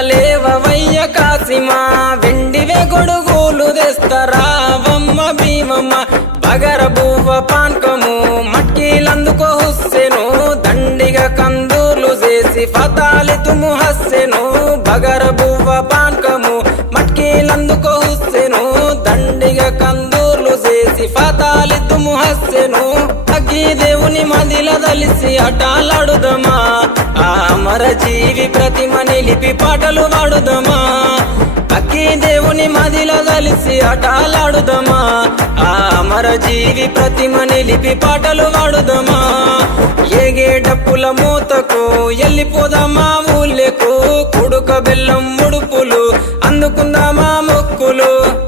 లేవవయ్య కాసిమా వెండివే గొడుగులు తెస్తరావమ్మ భీమమ్మ. బగర బువ్వ పాన్కము మట్టిలందుకో హుస్సెను. దండిగా కందూర్లు చేసి ఫతాలి తుము హస్సెను. బగర బువ్వ పాన్కము మట్టిలందుకో హుస్సెను. దండిగా కందూర్లు చేసి ఫతాలి తుము హస్సెను. అగ్గి దేవుని మదిల తలిసి అటాలాడుదమా జీవి ప్రతిమ నిలిపి పాటలు పాడుదమా అక్కి దేవుని మదిలో కలిసి ఆటలాడుదమా? ఆ అమర జీవి ప్రతిమ నిలిపి పాటలు పాడుదమా ఏగే డప్పుల మూతకు వెళ్ళిపోదామా ఊళ్ళెకు? కుడుక బెల్లం ముడుపులు అందుకుందామా మొక్కులు?